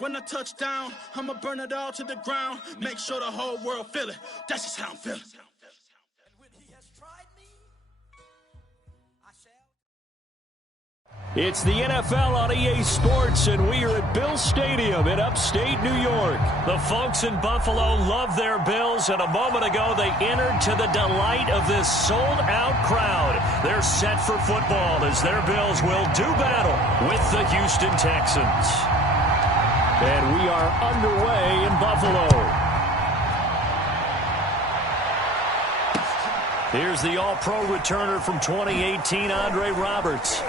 When I touch down, I'ma burn it all to the ground. Make sure the whole world feel it. That's just how I'm feeling. It's the NFL on EA Sports, and we are at Bill Stadium in upstate New York. The folks in Buffalo love their Bills, and a moment ago they entered to the delight of this sold-out crowd. They're set for football as their Bills will do battle with the Houston Texans. And we are underway in Buffalo. Here's the All-Pro returner from 2018, Andre Roberts.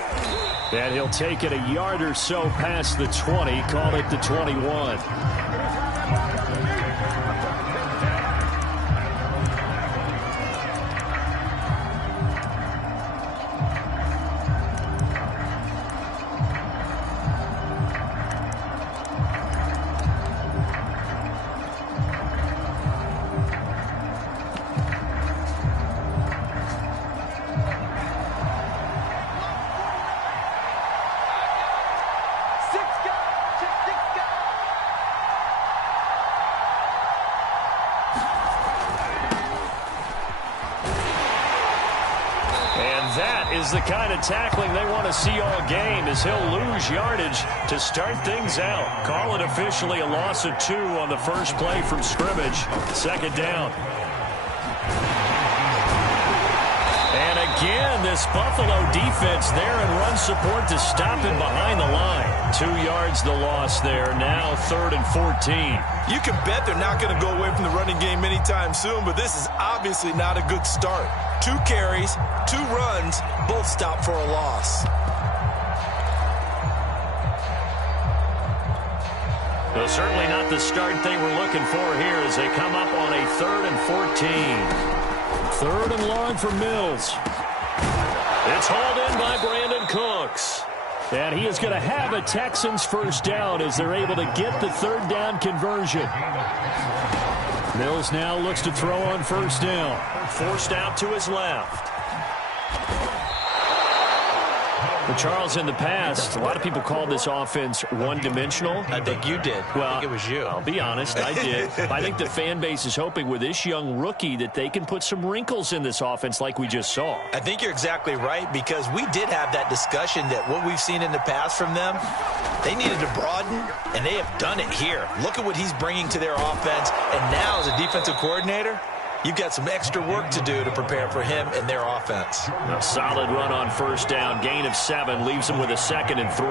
And he'll take it a yard or so past the 20, call it the 21. The kind of tackling they want to see all game as he'll lose yardage to start things out. Call it officially a loss of 2 on the first play from scrimmage. Second down. And again, this Buffalo defense there in run support to stop him behind the line. 2 yards the loss there. Now 3rd and 14. You can bet they're not going to go away from the running game anytime soon, but this is obviously not a good start. 2 carries, 2 runs, both stop for a loss. Well, certainly not the start they were looking for here as they come up on a 3rd and 14. 3rd and long for Mills. It's hauled in by Brandon Cooks. And he is going to have a Texans first down as they're able to get the 3rd down conversion. Mills now looks to throw on first down. Forced out to his left. Well, Charles, in the past, a lot of people call this offense one-dimensional. I think you did. Well, I think it was you. I'll be honest, I did. I think the fan base is hoping with this young rookie that they can put some wrinkles in this offense like we just saw. I think you're exactly right, because we did have that discussion that what we've seen in the past from them, they needed to broaden, and they have done it here. Look at what he's bringing to their offense, and now as a defensive coordinator, you've got some extra work to do to prepare for him and their offense. A solid run on first down. Gain of 7 leaves him with a 2nd and 3.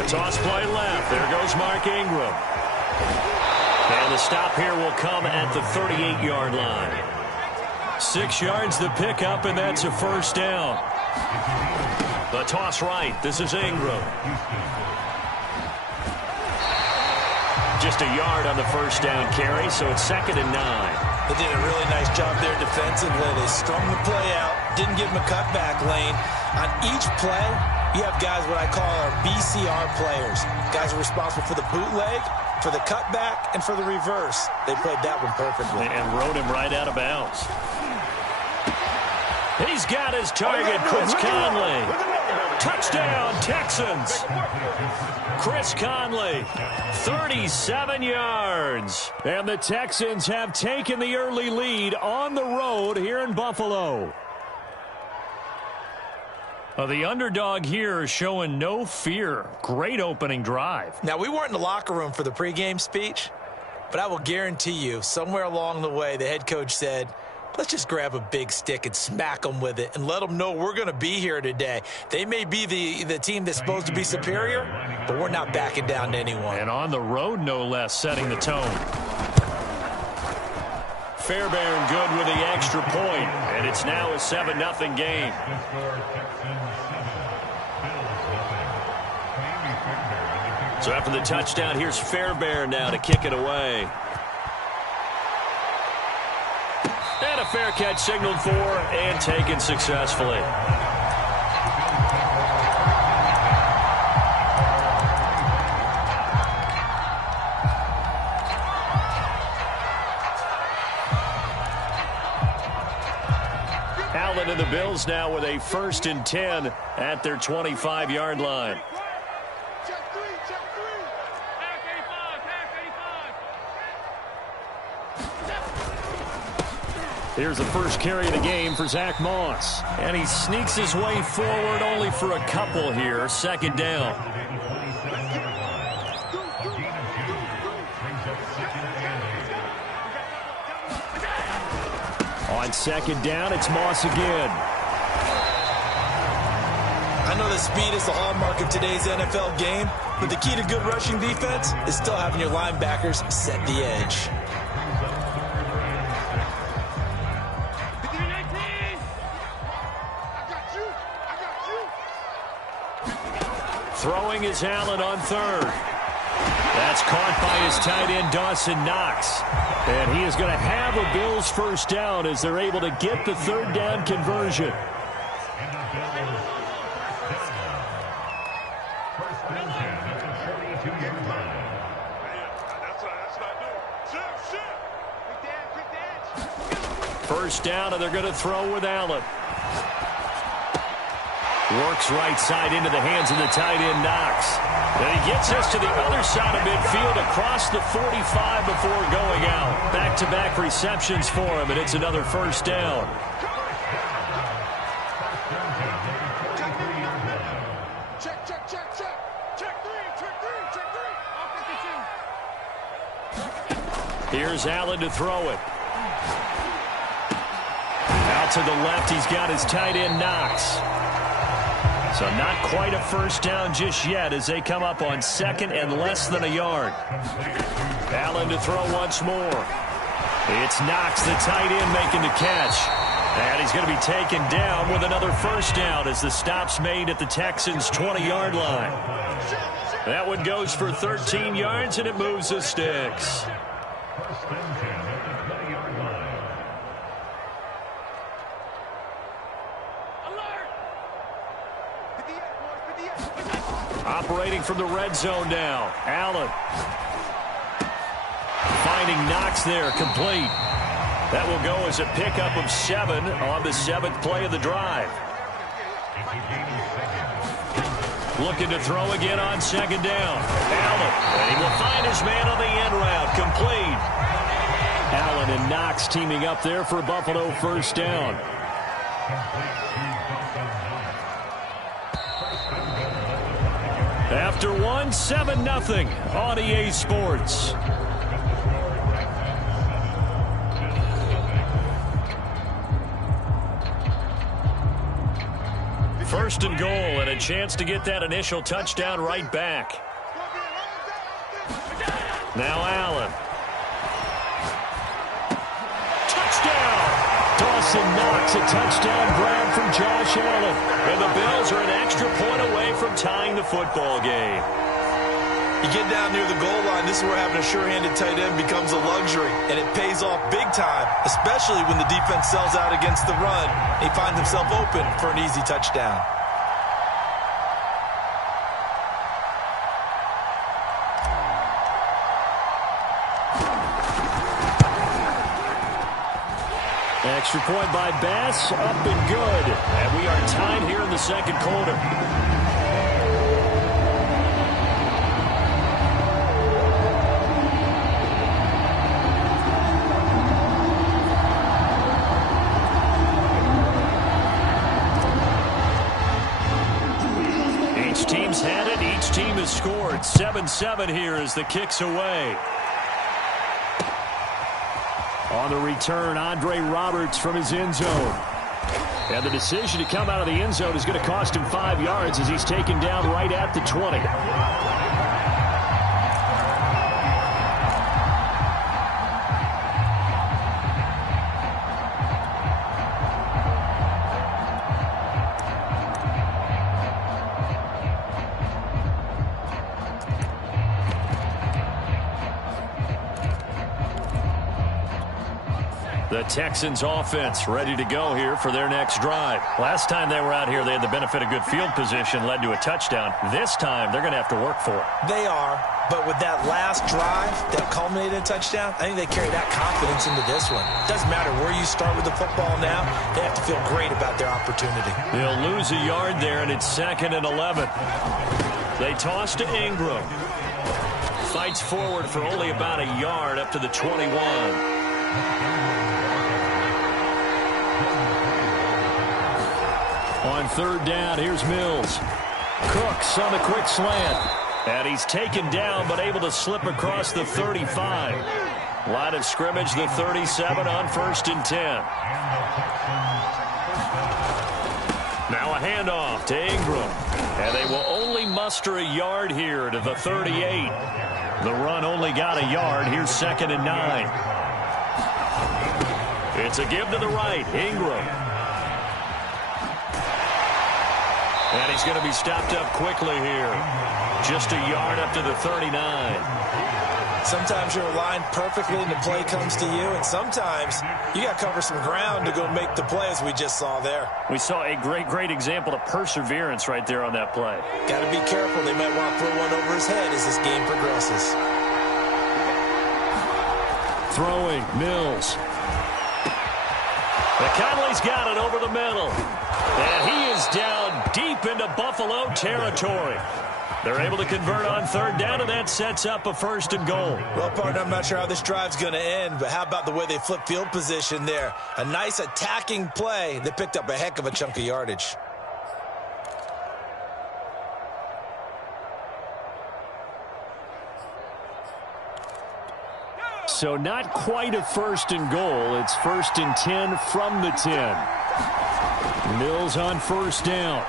A toss play left. There goes Mark Ingram. And the stop here will come at the 38-yard line. 6 yards the pickup, and that's a first down. The toss right. This is Ingram. Just a yard on the first down carry, so it's 2nd and 9. They did a really nice job there defensively. They strung the play out, didn't give him a cutback lane. On each play, you have guys what I call our BCR players. Guys are responsible for the bootleg, for the cutback, and for the reverse. They played that one perfectly. And rode him right out of bounds. He's got his target, Chris Conley. Touchdown, Texans. Chris Conley, 37 yards. And the Texans have taken the early lead on the road here in Buffalo. The underdog here is showing no fear. Great opening drive. Now, we weren't in the locker room for the pregame speech, but I will guarantee you, somewhere along the way, the head coach said, let's just grab a big stick and smack them with it and let them know we're going to be here today. They may be the team that's supposed to be superior, but we're not backing down to anyone. And on the road, no less, setting the tone. Fairbairn good with the extra point, and it's now a 7-0 game. So after the touchdown, here's Fairbairn now to kick it away. And a fair catch signaled for and taken successfully. Allen and the Bills Bills now with a 1st and 10 at their 25-yard line. Here's the first carry of the game for Zach Moss. And he sneaks his way forward only for a couple here. 2nd down. On 2nd down, it's Moss again. I know that speed is the hallmark of today's NFL game, but the key to good rushing defense is still having your linebackers set the edge. Throwing is Allen on 3rd. That's caught by his tight end, Dawson Knox. And he is going to have a Bills 1st down as they're able to get the 3rd down conversion. First down, and they're going to throw with Allen. Works right side into the hands of the tight end, Knox. And he gets us to the other side of midfield across the 45 before going out. Back-to-back receptions for him, and it's another 1st down. Here's Allen to throw it. Out to the left, he's got his tight end, Knox. So not quite a 1st down just yet as they come up on 2nd and less than a yard. Allen to throw once more. It's Knox, the tight end, making the catch. And he's going to be taken down with another 1st down as the stop's made at the Texans' 20-yard line. That one goes for 13 yards, and it moves the sticks. Operating from the red zone now. Allen. Finding Knox there, complete. That will go as a pickup of 7 on the 7th play of the drive. Looking to throw again on 2nd down. Allen. And he will find his man on the end route, complete. Allen and Knox teaming up there for Buffalo 1st down. After 1, 7-0 on EA Sports. First and goal, and a chance to get that initial touchdown right back. Now Allen. Touchdown! Dawson Knox, a touchdown grab from Josh Allen. And the Bills are an extra point away from tying the football game. You get down near the goal line, this is where having a sure-handed tight end becomes a luxury, and it pays off big time, especially when the defense sells out against the run. He finds himself open for an easy touchdown. Extra point by Bass, up and good. And we are tied here in the 2nd quarter. Each team's had it, each team has scored. 7-7 here as the kick's away. On the return, Andre Roberts from his end zone. And the decision to come out of the end zone is going to cost him 5 yards as he's taken down right at the 20. The Texans offense ready to go here for their next drive. Last time they were out here, they had the benefit of good field position, led to a touchdown. This time, they're going to have to work for it. They are, but with that last drive that culminated in a touchdown, I think they carry that confidence into this one. Doesn't matter where you start with the football now, they have to feel great about their opportunity. They'll lose a yard there, and it's 2nd and 11. They toss to Ingram. Fights forward for only about a yard up to the 21. On 3rd down, here's Mills. Cooks on the quick slant. And he's taken down, but able to slip across the 35. Line of scrimmage, the 37 on 1st and 10. Now a handoff to Ingram. And they will only muster a yard here to the 38. The run only got a yard. Here's 2nd and 9. It's a give to the right. Ingram. And he's going to be stopped up quickly here. Just a yard up to the 39. Sometimes you're aligned perfectly and the play comes to you, and sometimes you got to cover some ground to go make the play, as we just saw there. We saw a great example of perseverance right there on that play. Got to be careful. They might want to throw one over his head as this game progresses. Throwing, Mills. McConley's got it over the middle. And he is down deep into Buffalo territory. They're able to convert on 3rd down, and that sets up a 1st and goal. Well, partner, I'm not sure how this drive's going to end, but how about the way they flip field position there? A nice attacking play that picked up a heck of a chunk of yardage. So not quite a 1st and goal. It's 1st and 10 from the 10. Mills on 1st down.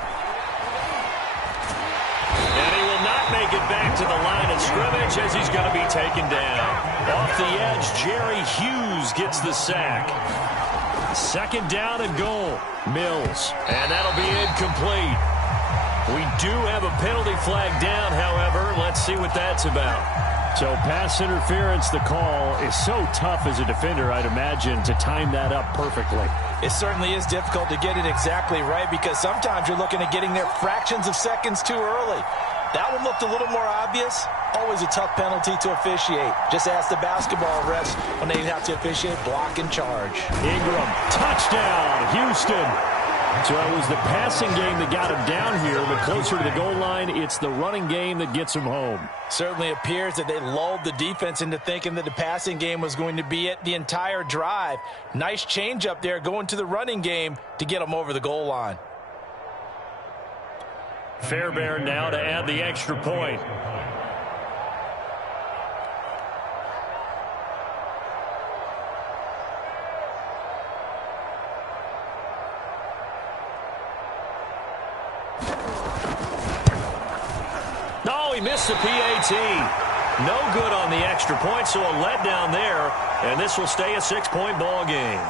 And he will not make it back to the line of scrimmage as he's going to be taken down. Off the edge, Jerry Hughes gets the sack. 2nd down and goal. Mills. And that'll be incomplete. We do have a penalty flag down, however. Let's see what that's about. So pass interference, the call is so tough as a defender, I'd imagine, to time that up perfectly. It certainly is difficult to get it exactly right because sometimes you're looking at getting there fractions of seconds too early. That one looked a little more obvious. Always a tough penalty to officiate. Just ask the basketball refs when they have to officiate block and charge. Ingram, touchdown, Houston. So it was the passing game that got him down here, but closer to the goal line, it's the running game that gets him home. Certainly appears that they lulled the defense into thinking that the passing game was going to be it the entire drive. Nice change up there going to the running game to get them over the goal line. Fairbairn now to add the extra point. He missed the PAT. No good on the extra point, so a letdown there, and this will stay a 6-point ball game.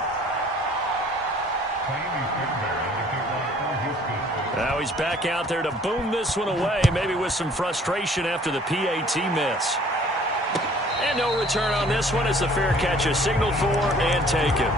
Now he's back out there to boom this one away, maybe with some frustration after the PAT miss. And no return on this one as the fair catch is signaled for and taken.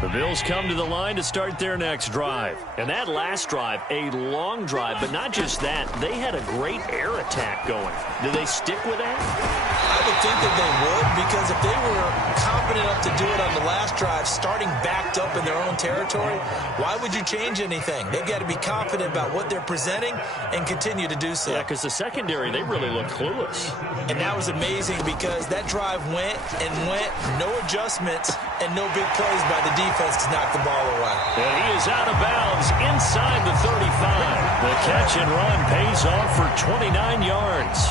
The Bills come to the line to start their next drive. And that last drive, a long drive, but not just that. They had a great air attack going. Do they stick with that? I would think that they would, because if they were confident enough to do it on the last drive, starting backed up in their own territory, why would you change anything? They've got to be confident about what they're presenting and continue to do so. Yeah, because the secondary, they really look clueless. And that was amazing because that drive went and went, no adjustments and no big plays by the defense to knock the ball away. And he is out of bounds inside the 35. The catch and run pays off for 29 yards.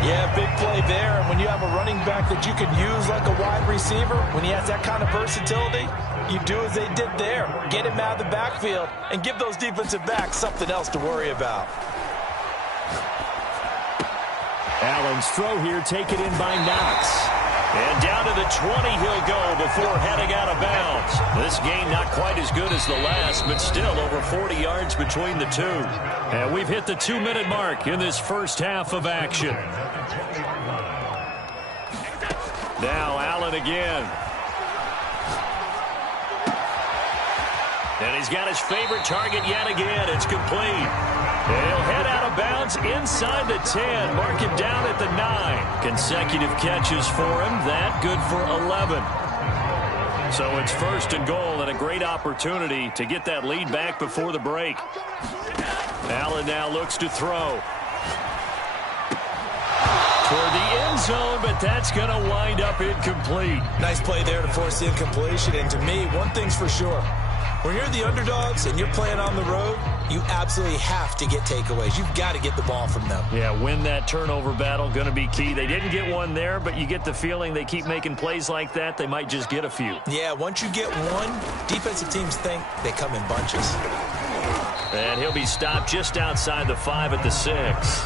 Yeah, big play there. And when you have a running back that you can use like a wide receiver, when he has that kind of versatility, you do as they did there. Get him out of the backfield and give those defensive backs something else to worry about. Allen's throw here taken in by Knox. And down to the 20 he'll go before heading out of bounds. This gain not quite as good as the last, but still over 40 yards between the two. And we've hit the 2-minute mark in this first half of action. Now Allen again. And he's got his favorite target yet again. It's complete. He'll head out of bounds inside the 10. Mark him down at the 9. Consecutive catches for him. That good for 11. So it's first and goal and a great opportunity to get that lead back before the break. Allen now looks to throw. Toward the end zone, but that's going to wind up incomplete. Nice play there to force the incompletion. And to me, one thing's for sure. When you're the underdogs and you're playing on the road, you absolutely have to get takeaways. You've got to get the ball from them. Yeah, win that turnover battle, going to be key. They didn't get one there, but you get the feeling they keep making plays like that, they might just get a few. Yeah, once you get one, defensive teams think they come in bunches. And he'll be stopped just outside the 5 at the 6.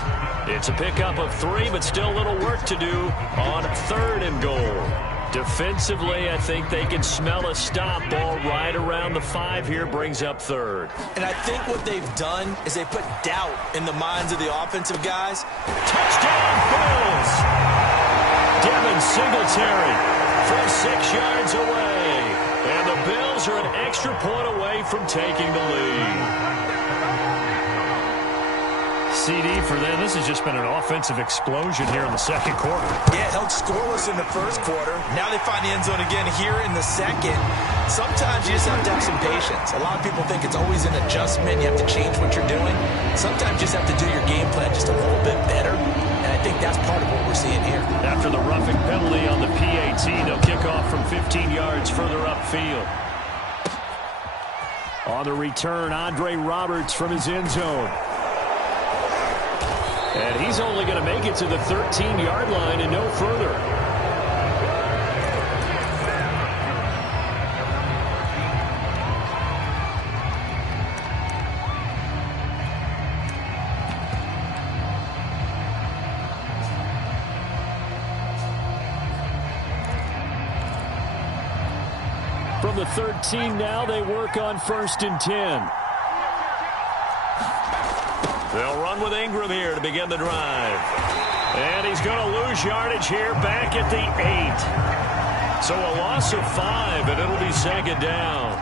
It's a pickup of 3, but still a little work to do on 3rd and goal. Defensively, I think they can smell a stop. Ball right around the 5 here brings up 3rd. And I think what they've done is they put doubt in the minds of the offensive guys. Touchdown, Bills! Devin Singletary from 6 yards away. And the Bills are an extra point away from taking the lead. CD for them. This has just been an offensive explosion here in the second quarter. Yeah, held scoreless in the first quarter. Now they find the end zone again here in the second. Sometimes you just have to have some patience. A lot of people think it's always an adjustment. You have to change what you're doing. Sometimes you just have to do your game plan just a little bit better. And I think that's part of what we're seeing here. After the roughing penalty on the PAT, they'll kick off from 15 yards further upfield. On the return, Andre Roberts from his end zone. And he's only going to make it to the 13-yard line and no further. From the 13 now, they work on 1st and 10. They'll run with Ingram here to begin the drive. And he's going to lose yardage here back at the 8. So a loss of 5, and it'll be 2nd down.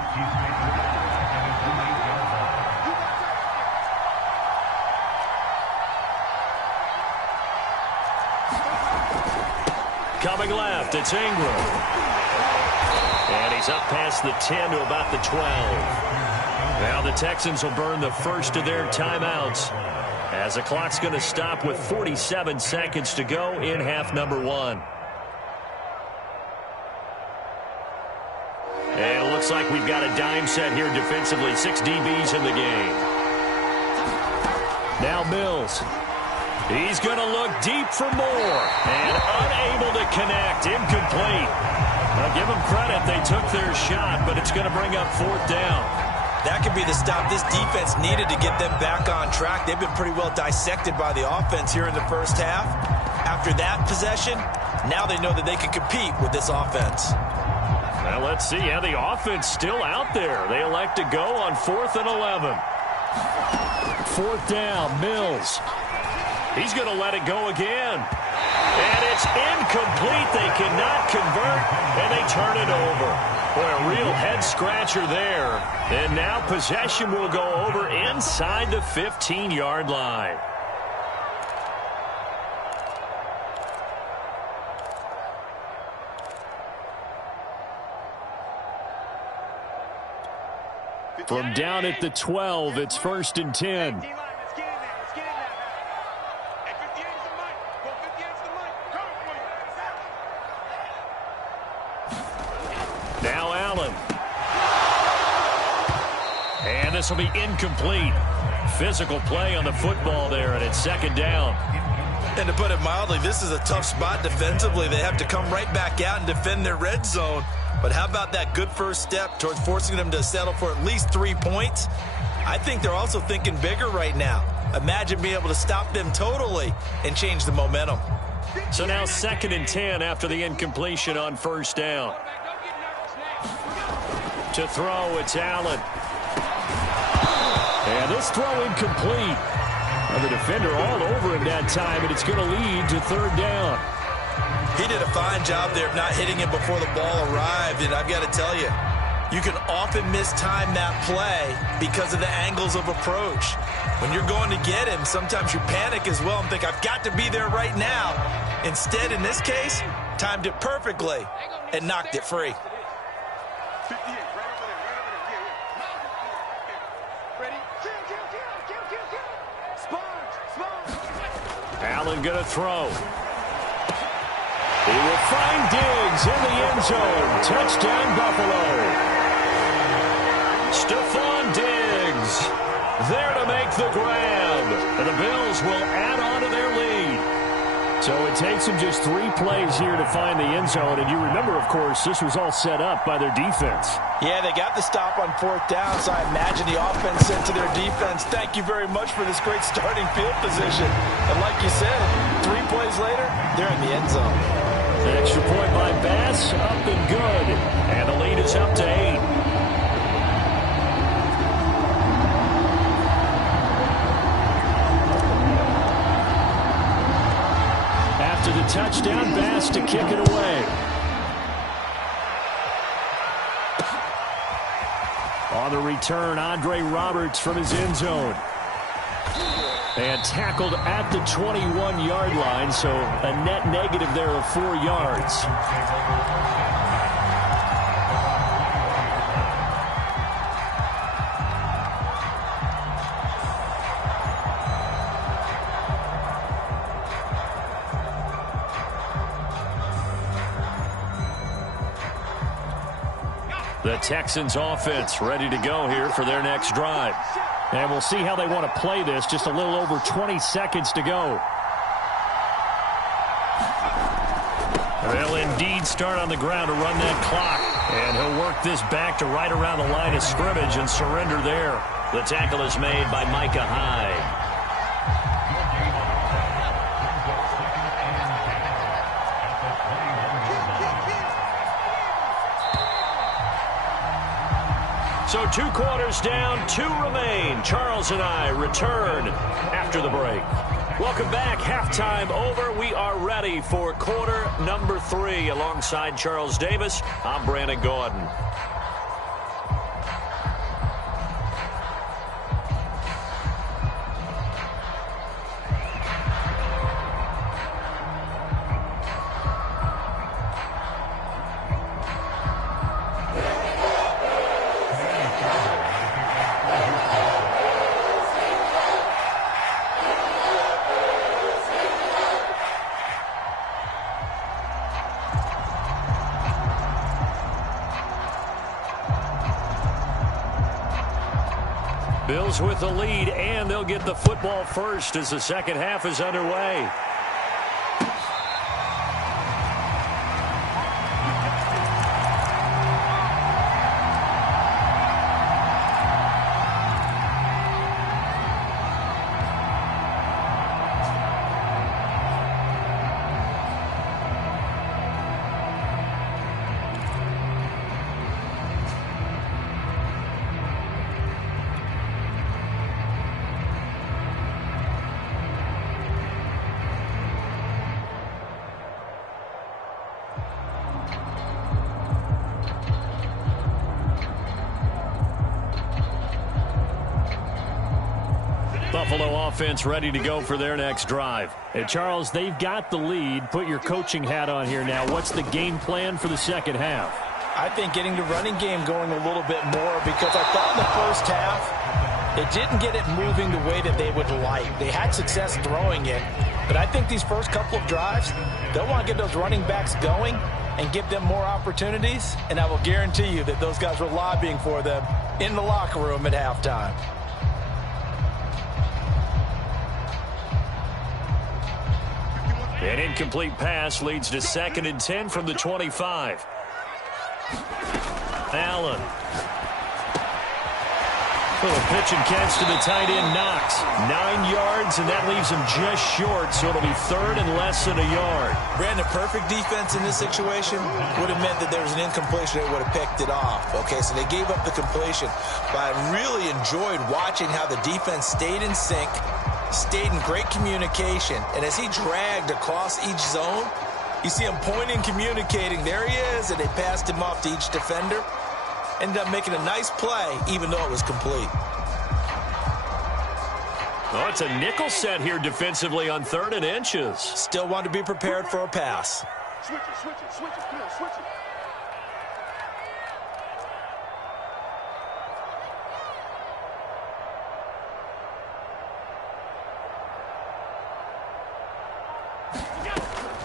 Coming left, it's Ingram. And he's up past the 10 to about the 12. Now the Texans will burn the first of their timeouts as the clock's going to stop with 47 seconds to go in half number 1. And it looks like we've got a dime set here defensively. 6 DBs in the game. Now Mills. He's going to look deep for more. And unable to connect. Incomplete. Now give them credit. They took their shot, but it's going to bring up 4th down. That could be the stop this defense needed to get them back on track. They've been pretty well dissected by the offense here in the first half. After that possession, now they know that they can compete with this offense. Well, let's see. Yeah, the offense still out there. They elect to go on 4th and 11. 4th down, Mills. He's going to let it go again. And it's incomplete. They cannot convert, and they turn it over. Boy, a real head-scratcher there. And now possession will go over inside the 15-yard line. From down at the 12, it's 1st and 10. Now Allen. And this will be incomplete. Physical play on the football there, and it's 2nd down. And to put it mildly, this is a tough spot defensively. They have to come right back out and defend their red zone. But how about that good first step towards forcing them to settle for at least 3 points? I think they're also thinking bigger right now. Imagine being able to stop them totally and change the momentum. So now 2nd and 10 after the incompletion on 1st down. To throw, it's Allen. And this throw incomplete. And the defender all over him that time, and it's going to lead to 3rd down. He did a fine job there of not hitting him before the ball arrived, and I've got to tell you, you can often mistime that play because of the angles of approach. When you're going to get him, sometimes you panic as well and think, I've got to be there right now. Instead, in this case, timed it perfectly and knocked it free. Allen going to throw. He will find Diggs in the end zone. Touchdown, Buffalo. Stephon Diggs there to make the grab. And the Bills will add on to their lead. So it takes them just 3 plays here to find the end zone. And you remember, of course, this was all set up by their defense. Yeah, they got the stop on 4th down, so I imagine the offense said to their defense, thank you very much for this great starting field position. And like you said, 3 plays later, they're in the end zone. The extra point by Bass, up and good. And the lead is up to 8. After the touchdown, Bass to kick it away. On the return, Andre Roberts from his end zone. And tackled at the 21-yard line, so a net negative there of 4 yards. The Texans offense ready to go here for their next drive. And we'll see how they want to play this. Just a little over 20 seconds to go. They'll indeed start on the ground to run that clock. And he'll work this back to right around the line of scrimmage and surrender there. The tackle is made by Micah Hyde. So 2 quarters down, 2 remain. Charles and I return after the break. Welcome back. Halftime over. We are ready for quarter number 3. Alongside Charles Davis, I'm Brandon Gordon. Bills with the lead, and they'll get the football first as the second half is underway. Buffalo offense ready to go for their next drive. And Charles, they've got the lead. Put your coaching hat on here now. What's the game plan for the second half? I think getting the running game going a little bit more, because I thought in the first half they didn't get it moving the way that they would like. They had success throwing it, but I think these first couple of drives, they'll want to get those running backs going and give them more opportunities, and I will guarantee you that those guys were lobbying for them in the locker room at halftime. An incomplete pass leads to 2nd and 10 from the 25. Allen. Well, a pitch and catch to the tight end, Knox. 9 yards, and that leaves him just short, so it'll be third and less than a yard. Brandon, perfect defense in this situation would have meant that there was an incompletion. They would have picked it off. Okay, so they gave up the completion. But I really enjoyed watching how the defense stayed in sync, stayed in great communication, and as he dragged across each zone, you see him pointing, communicating. There he is, and they passed him off to each defender. Ended up making a nice play, even though it was complete. Oh, it's a nickel set here defensively on 3rd and inches. Still want to be prepared for a pass. Switch it, switch it, switch it. Come on, switch it.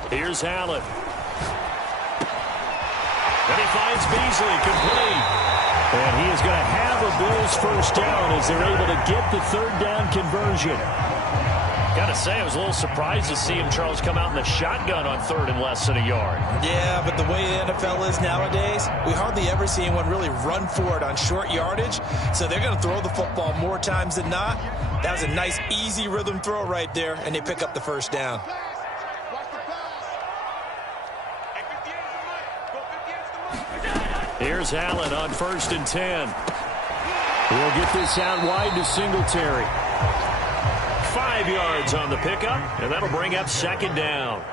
Here's Allen. And he finds Beasley, complete. And he is going to have a Bills first down as they're able to get the 3rd down conversion. Got to say, I was a little surprised to see him, Charles, come out in the shotgun on 3rd and less than a yard. Yeah, but the way the NFL is nowadays, we hardly ever see anyone really run for it on short yardage. So they're going to throw the football more times than not. That was a nice, easy rhythm throw right there, and they pick up the first down. Here's Allen on 1st and 10. He'll get this out wide to Singletary. 5 yards on the pickup, and that'll bring up 2nd down.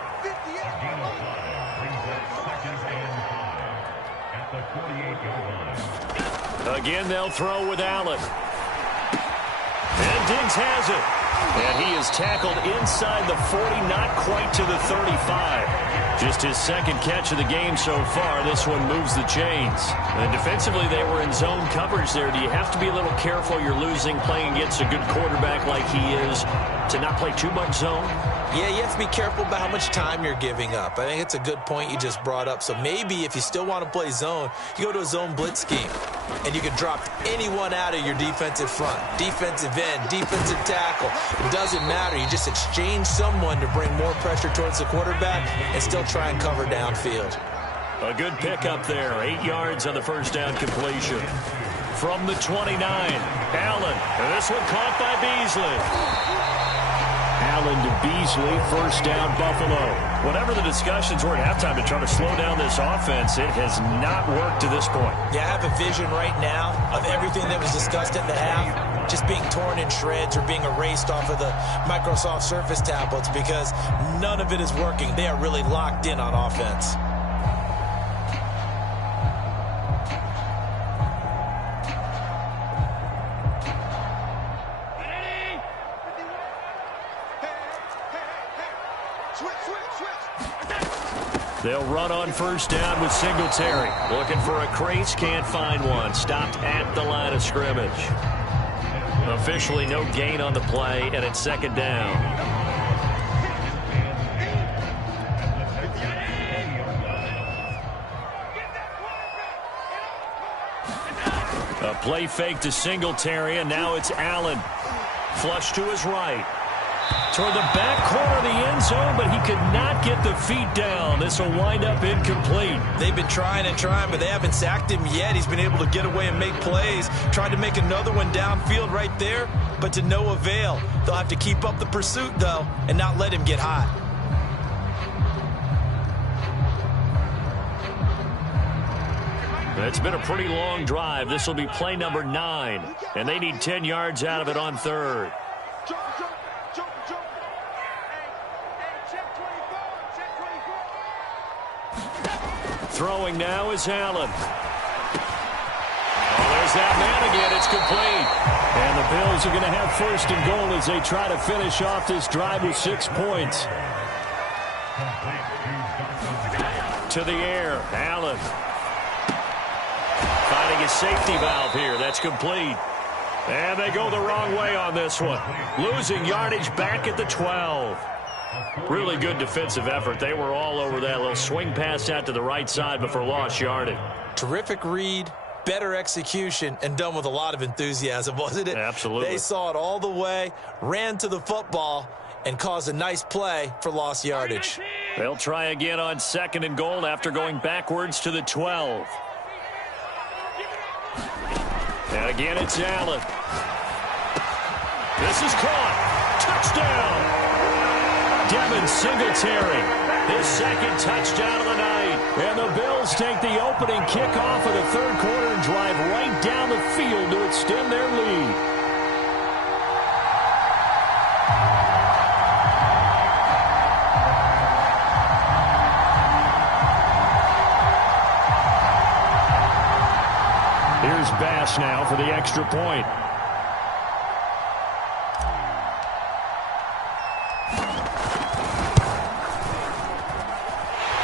Again, they'll throw with Allen. And Diggs has it. And he is tackled inside the 40, not quite to the 35. Just his 2nd catch of the game so far. This one moves the chains. And defensively, they were in zone coverage there. Do you have to be a little careful? You're losing, playing against a good quarterback like he is, to not play too much zone? Yeah, you have to be careful about how much time you're giving up. I think it's a good point you just brought up. So maybe if you still want to play zone, you go to a zone blitz scheme. And you can drop anyone out of your defensive front. Defensive end, defensive tackle. It doesn't matter. You just exchange someone to bring more pressure towards the quarterback and still try and cover downfield. A good pickup there. 8 yards on the first down completion. From the 29, Allen. And this one caught by Beasley. Allen to Beasley, first down, Buffalo. Whatever the discussions were at halftime to try to slow down this offense, it has not worked to this point. Yeah, I have a vision right now of everything that was discussed at the half just being torn in shreds or being erased off of the Microsoft Surface tablets because none of it is working. They are really locked in on offense. They'll run on first down with Singletary. Looking for a crease, can't find one. Stopped at the line of scrimmage. Officially no gain on the play, and it's 2nd down. A play fake to Singletary, and now it's Allen. Flush to his right. Toward the back corner of the end zone, but he could not get the feet down. This will wind up incomplete. They've been trying and trying, but they haven't sacked him yet. He's been able to get away and make plays. Tried to make another one downfield right there, but to no avail. They'll have to keep up the pursuit, though, and not let him get hot. It's been a pretty long drive. This will be play number 9, and they need 10 yards out of it on 3rd. Throwing now is Allen. Oh, there's that man again. It's complete. And the Bills are going to have 1st and goal as they try to finish off this drive with 6 points. To the air, Allen. Finding a safety valve here. That's complete. And they go the wrong way on this one. Losing yardage back at the 12. Really good defensive effort. They were all over that little swing pass out to the right side before lost yardage. Terrific read, better execution, and done with a lot of enthusiasm, wasn't it? Absolutely. They saw it all the way, ran to the football, and caused a nice play for lost yardage. They'll try again on 2nd and goal after going backwards to the 12. And Again, it's Allen. This is caught. Touchdown. Devin Singletary, his second touchdown of the night. And the Bills take the opening kickoff of the third quarter and drive right down the field to extend their lead. Here's Bass now for the extra point.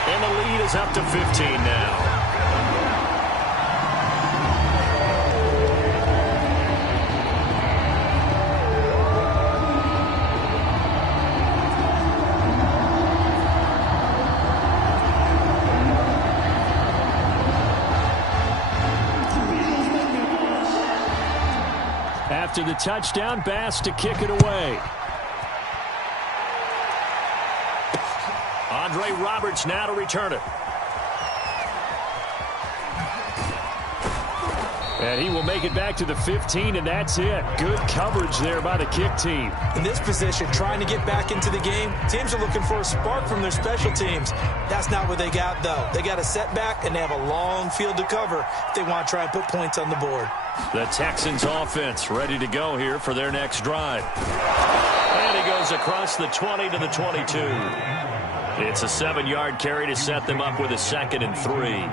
And the lead is up to 15 now. After the touchdown, Bass to kick it away. Andre Roberts now to return it. And he will make it back to the 15, and that's it. Good coverage there by the kick team. In this position, trying to get back into the game, teams are looking for a spark from their special teams. That's not what they got, though. They got a setback, and they have a long field to cover if they want to try and put points on the board. The Texans offense ready to go here for their next drive. And he goes across the 20 to the 22. It's a 7-yard carry to set them up with a 2nd and 3.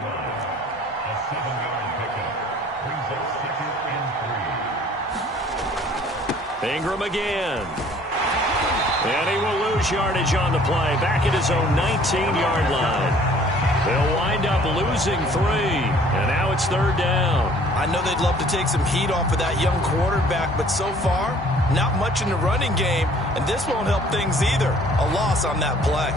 Ingram again. And he will lose yardage on the play. Back at his own 19-yard line. They'll wind up losing 3. And now it's 3rd down. I know they'd love to take some heat off of that young quarterback, but so far, not much in the running game, and this won't help things either. A loss on that play.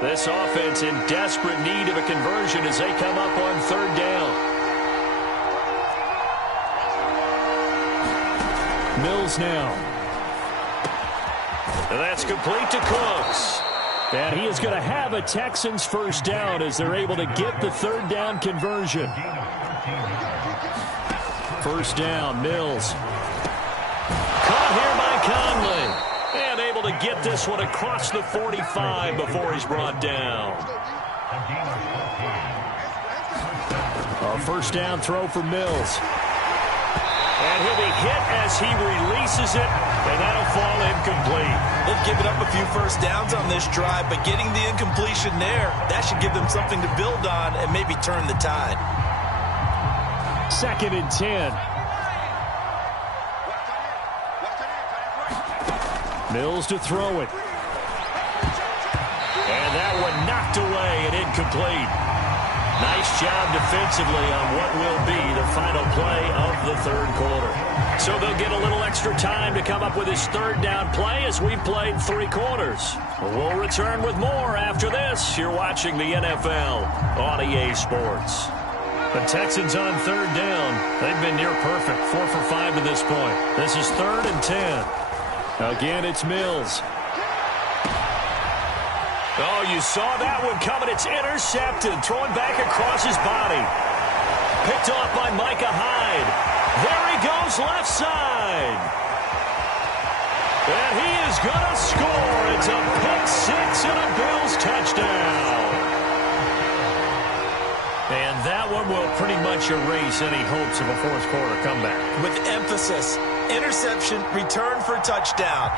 This offense in desperate need of a conversion as they come up on 3rd down. Mills now. And that's complete to Cooks. And he is going to have a Texans first down as they're able to get the 3rd down conversion. First down, Mills. Caught here by Conley. And able to get this one across the 45 before he's brought down. A first down throw for Mills. And he'll be hit as he releases it, and that'll fall incomplete. They've given up a few first downs on this drive, but getting the incompletion there, that should give them something to build on and maybe turn the tide. 2nd and 10. Mills to throw it. And that one knocked away and incomplete. Nice job defensively on what will be the final play of the 3rd quarter. So they'll get a little extra time to come up with his 3rd down play as we've played 3 quarters. We'll return with more after this. You're watching the NFL on EA Sports. The Texans on 3rd down. They've been near perfect, 4 for 5 to this point. This is 3rd and 10. Again, it's Mills. Oh, you saw that one coming. It's intercepted. Thrown back across his body. Picked off by Micah Hyde. There he goes, left side. And he is going to score. It's a pick 6 and a Bills touchdown. And that one will pretty much erase any hopes of a 4th quarter comeback. With emphasis, interception, return for touchdown.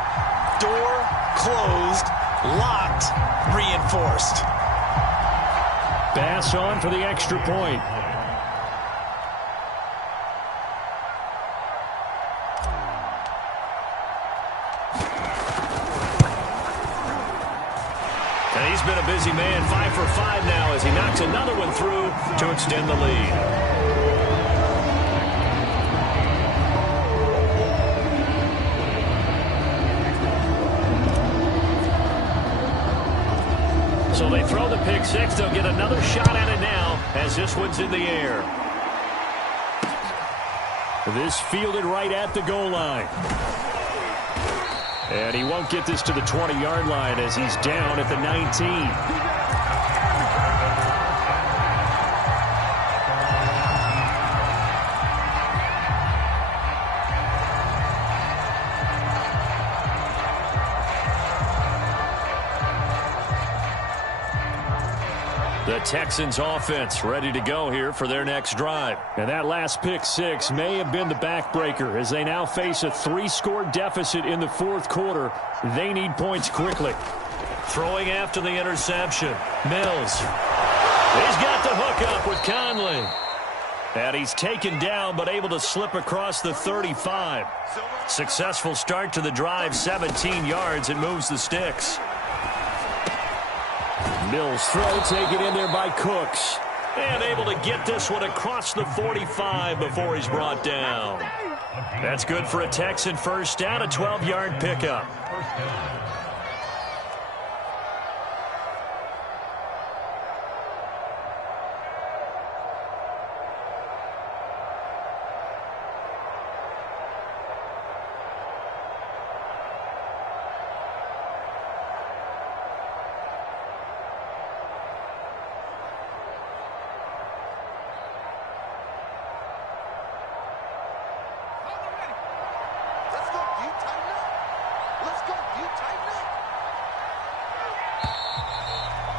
Door closed, locked, reinforced. Bass on for the extra point. And he's been a busy man, 5 for 5 now as he knocks another one through to extend the lead. So they throw the pick 6. They'll get another shot at it now as this one's in the air. This fielded right at the goal line. And he won't get this to the 20-yard line as he's down at the 19. The Texans offense ready to go here for their next drive. And that last pick six may have been the backbreaker as they now face a 3-score deficit in the fourth quarter. They need points quickly. Throwing after the interception. Mills. He's got the hook up with Conley. And he's taken down but able to slip across the 35. Successful start to the drive, 17 yards, and moves the sticks. Mills throw taken in there by Cooks. And able to get this one across the 45 before he's brought down. That's good for a Texan first down, a 12-yard pickup.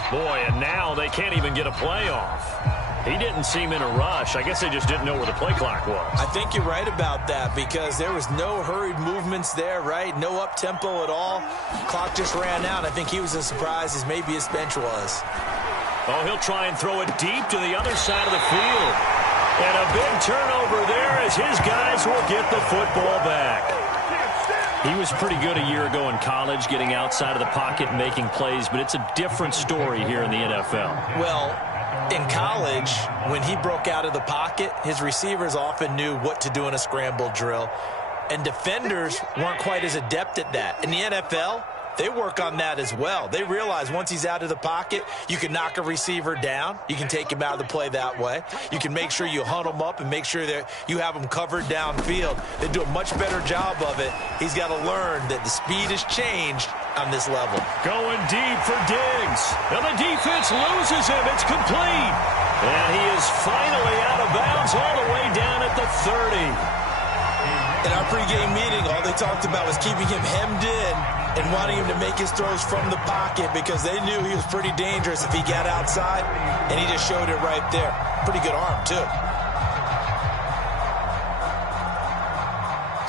Boy, and now they can't even get a play off. He didn't seem in a rush. I guess they just didn't know where the play clock was. I think you're right about that because there was no hurried movements there, right? No up-tempo at all. Clock just ran out. I think he was as surprised as maybe his bench was. Oh, he'll try and throw it deep to the other side of the field. And a big turnover there as his guys will get the football back. He was pretty good a year ago in college, getting outside of the pocket and making plays, but it's a different story here in the NFL. Well, in college, when he broke out of the pocket, his receivers often knew what to do in a scramble drill, and defenders weren't quite as adept at that. In the NFL, they work on that as well. They realize once he's out of the pocket, you can knock a receiver down. You can take him out of the play that way. You can make sure you hunt him up and make sure that you have him covered downfield. They do a much better job of it. He's got to learn that the speed has changed on this level. Going deep for Diggs. And the defense loses him. It's complete. And he is finally out of bounds all the way down at the 30. In our pregame meeting, all they talked about was keeping him hemmed in and wanting him to make his throws from the pocket because they knew he was pretty dangerous if he got outside, and he just showed it right there. Pretty good arm, too.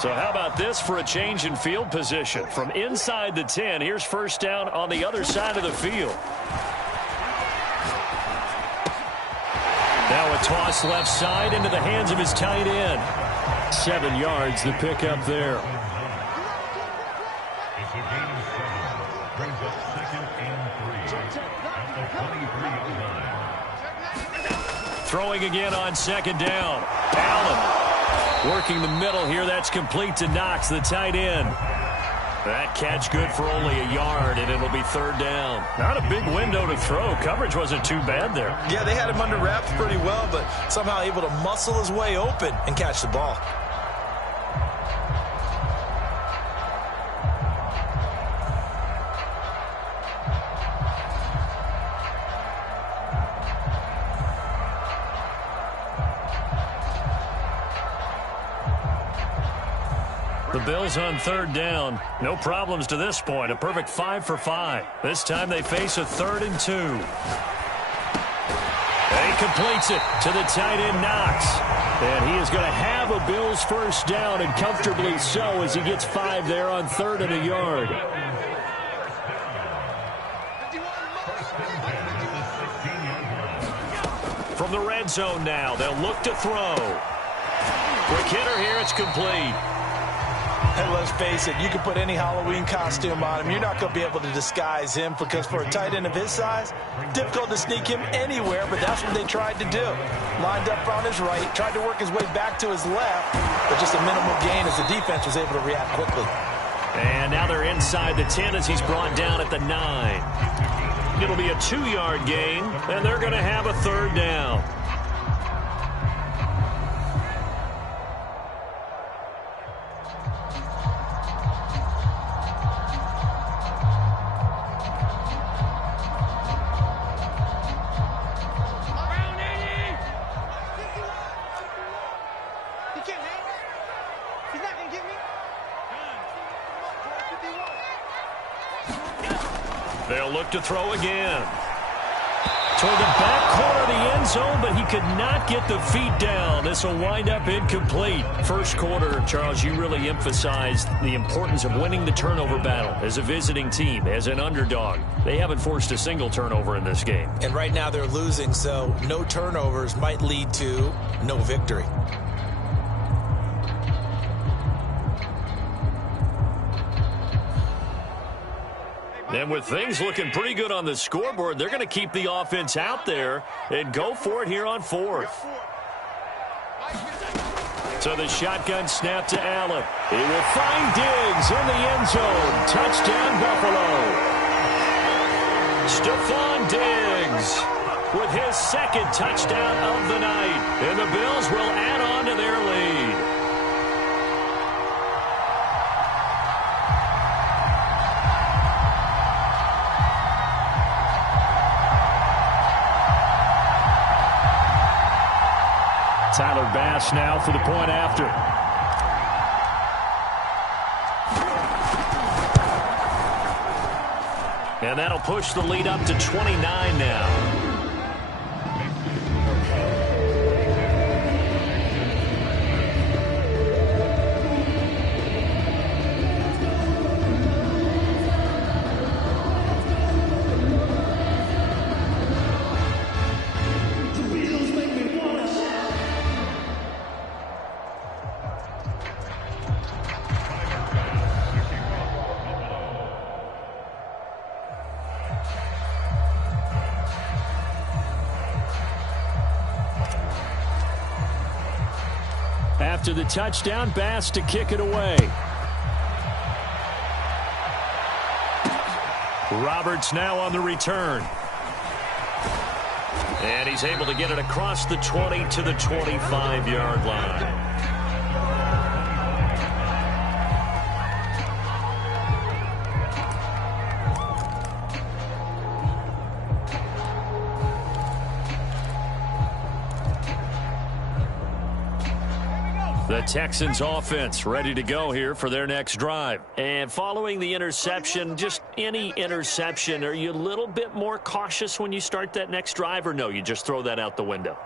So how about this for a change in field position? From inside the 10, here's first down on the other side of the field. Now a toss left side into the hands of his tight end. 7 yards, the pickup there. Throwing again on second down. Allen working the middle here. That's complete to Knox, the tight end. That catch good for only a yard, and it'll be third down. Not a big window to throw. Coverage wasn't too bad there. Yeah, they had him under wraps pretty well, but somehow able to muscle his way open and catch the ball. The Bills on third down. No problems to this point. A perfect 5 for 5. This time they face a 3rd and 2. And he completes it to the tight end Knox. And he is going to have a Bills first down, and comfortably so as he gets 5 there on 3rd and a yard. From the red zone now, they'll look to throw. Quick hitter here, it's complete. And let's face it, you can put any Halloween costume on him. You're not going to be able to disguise him because for a tight end of his size, difficult to sneak him anywhere, but that's what they tried to do. Lined up on his right, tried to work his way back to his left, but just a minimal gain as the defense was able to react quickly. And now they're inside the 10 as he's brought down at the 9. It'll be a 2-yard gain, and they're going to have a third down. They'll look to throw again. Toward the back corner of the end zone, but he could not get the feet down. This will wind up incomplete. First quarter, Charles, you really emphasized the importance of winning the turnover battle as a visiting team, as an underdog. They haven't forced a single turnover in this game. And right now they're losing, so no turnovers might lead to no victory. And with things looking pretty good on the scoreboard, they're going to keep the offense out there and go for it here on fourth. So the shotgun snap to Allen. He will find Diggs in the end zone. Touchdown, Buffalo. Stephon Diggs with his second touchdown of the night. And the Bills will add on to their lead. Tyler Bass now for the point after. And that'll push the lead up to 29 now. After the touchdown, Bass to kick it away. Roberts now on the return. And he's able to get it across the 20 to the 25-yard line. The Texans offense ready to go here for their next drive. And following the interception, just any interception, are you a little bit more cautious when you start that next drive, or no, you just throw that out the window?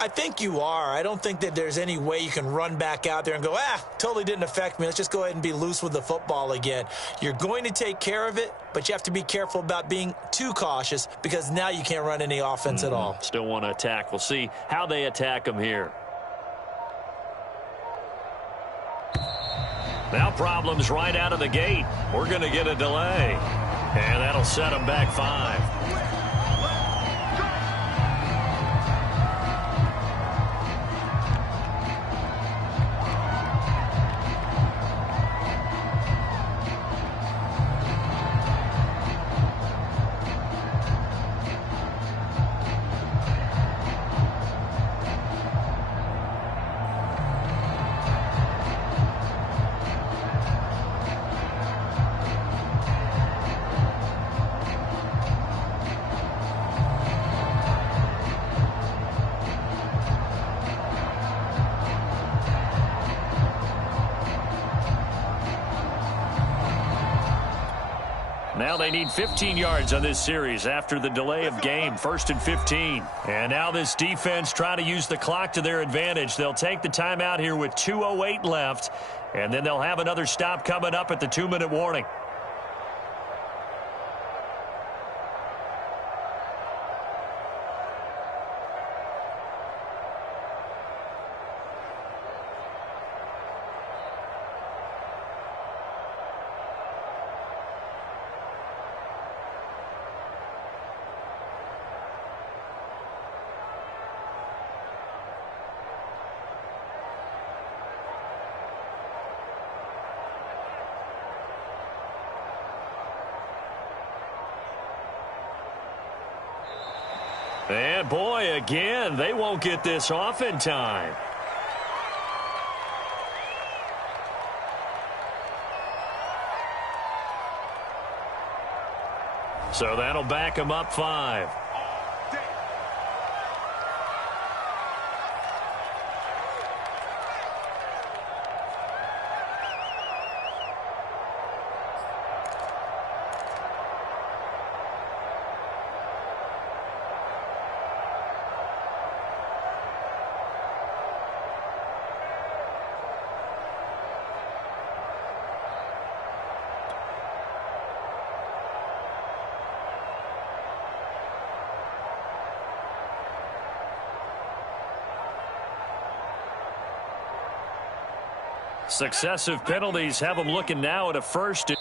I think you are. I don't think that there's any way you can run back out there and go, totally didn't affect me. Let's just go ahead and be loose with the football again. You're going to take care of it, but you have to be careful about being too cautious because now you can't run any offense at all. Still want to attack. We'll see how they attack them here. Now problems right out of the gate. We're going to get a delay. And that'll set them back 5. Now they need 15 yards on this series after the delay of game. 1st and 15. And now this defense trying to use the clock to their advantage. They'll take the timeout here with 2:08 left. And then they'll have another stop coming up at the 2-minute warning. And boy, again, they won't get this off in time. So that'll back them up 5. Successive penalties have them looking now at a first.